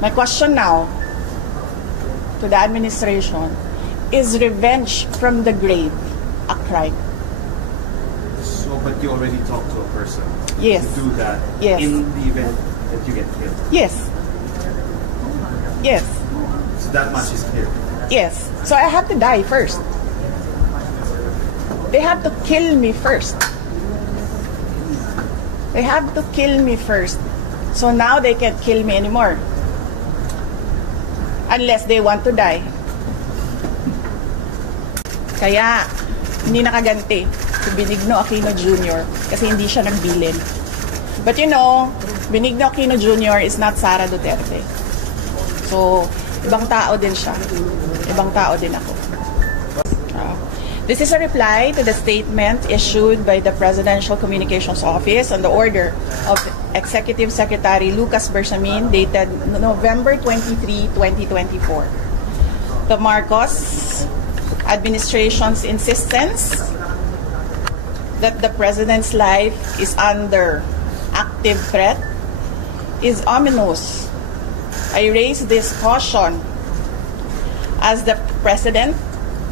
My question now to the administration, is revenge from the grave a crime? So, but you already talked to a person Yes. to do that Yes. in the event that you get killed. Yes. Yes. So that much is clear. Yes. So I have to die first. They have to kill me first. They have to kill me first. So now they can't kill me anymore. Unless they want to die. Kaya, hindi nakaganti si Benigno Aquino Jr. kasi hindi siya nagbilin. But you know, Benigno Aquino Jr. is not Sara Duterte. So, ibang tao din siya. Ibang tao din ako. This is a reply to the statement issued by the Presidential Communications Office on the order of Executive Secretary Lucas Bersamin dated November 23, 2024. The Marcos administration's insistence that the President's life is under active threat is ominous. I raise this caution as the President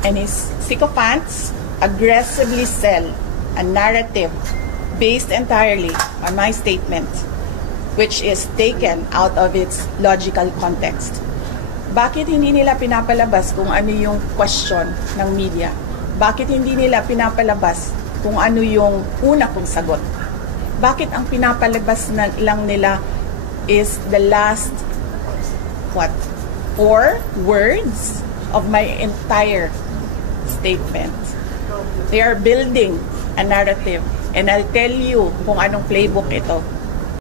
and his sycophants aggressively sell a narrative based entirely on my statement, which is taken out of its logical context. Bakit hindi nila pinapalabas kung ano yung question ng media? Bakit hindi nila pinapalabas kung ano yung una kong sagot? Bakit ang pinapalabas lang nila is the last, 4 words of my entire statement? They are building a narrative, and I'll tell you kung anong playbook ito.